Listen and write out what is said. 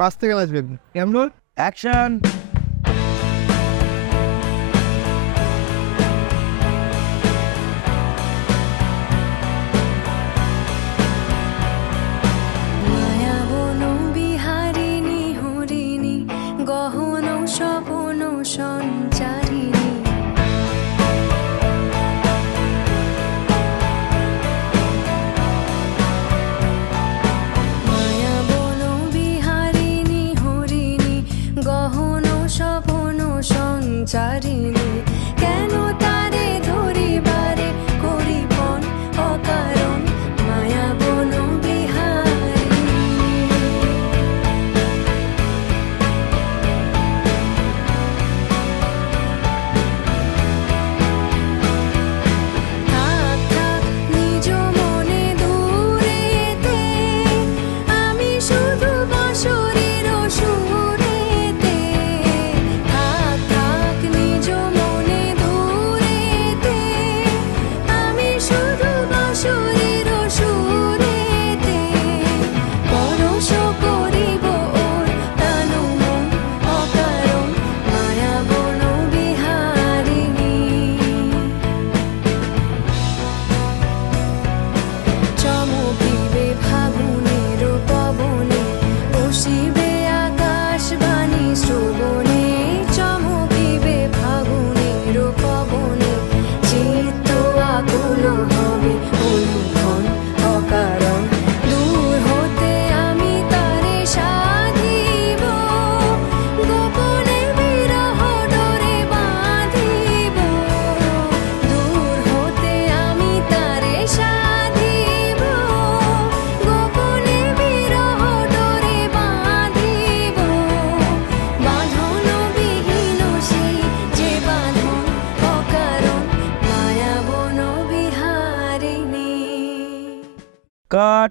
পাশ থেকে নাচবেন কেমন? অ্যাকশন। মায়াবন বিহারিণী হরিণী গহন স্বপন সঞ্চারিণী মায়াবন বিহারিণী হরিণী গহন স্বপন সঞ্চারিণী কেন তারে ধরিবারে করিপন অকারণ মায়াবন বিহারিণী থাক থাক নিজ মনে দূরেতে আমি শুধু বাঁশরীর সুরেতে থাক থাক নিজ মনে দূরেতে আমি শুধু বাঁশরীর সুরেতে পরশ করিব ওর তানু মন অকারণ মায়াবন বিহারিণী চমকিবে ফাগুনের পবনে বসিবে আকাশবাণী শ্রবণে চমকিবে ফাগুনের পবনে চিত্ত আকুল হবে অনুক্ষণ অকারণ দূর হতে আমি তারে সাধিব গোপনে বিরহ ডোরে বাঁধিব দূর হতে আমি তারে সাধিব গোপনে বিরহ ডোরে বাঁধিব বাঁধন বিহীন সেই যে বাঁধন অকারণ মায়াবন বিহারিণী। কাট।